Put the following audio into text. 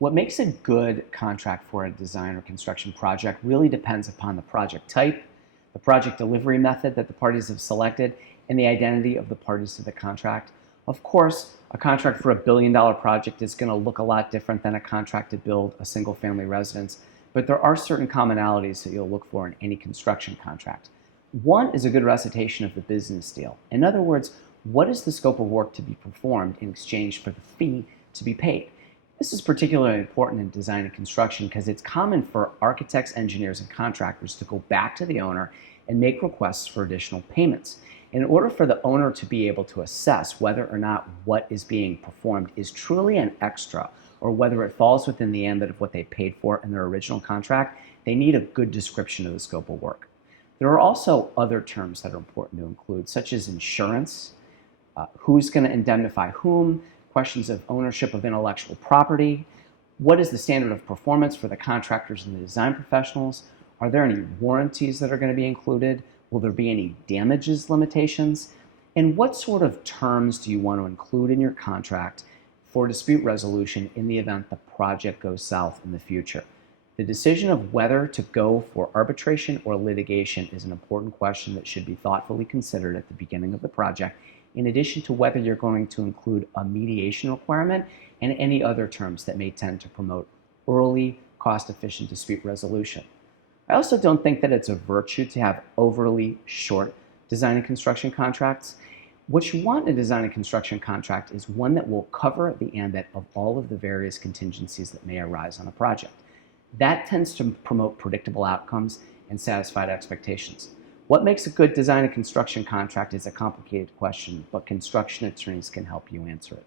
What makes a good contract for a design or construction project really depends upon the project type, the project delivery method that the parties have selected, and the identity of the parties to the contract. Of course, a contract for a billion-dollar project is going to look a lot different than a contract to build a single-family residence, but there are certain commonalities that you'll look for in any construction contract. One is a good recitation of the business deal. In other words, what is the scope of work to be performed in exchange for the fee to be paid? This is particularly important in design and construction because it's common for architects, engineers, and contractors to go back to the owner and make requests for additional payments. In order for the owner to be able to assess whether or not what is being performed is truly an extra or whether it falls within the ambit of what they paid for in their original contract, they need a good description of the scope of work. There are also other terms that are important to include, such as insurance, who's going to indemnify whom, questions of ownership of intellectual property, what is the standard of performance for the contractors and the design professionals, are there any warranties that are going to be included, will there be any damages limitations, and what sort of terms do you want to include in your contract for dispute resolution in the event the project goes south in the future. The decision of whether to go for arbitration or litigation is an important question that should be thoughtfully considered at the beginning of the project, in addition to whether you're going to include a mediation requirement and any other terms that may tend to promote early, cost-efficient dispute resolution. I also don't think that it's a virtue to have overly short design and construction contracts. What you want in a design and construction contract is one that will cover the ambit of all of the various contingencies that may arise on a project. That tends to promote predictable outcomes and satisfied expectations. What makes a good design and construction contract is a complicated question, but construction attorneys can help you answer it.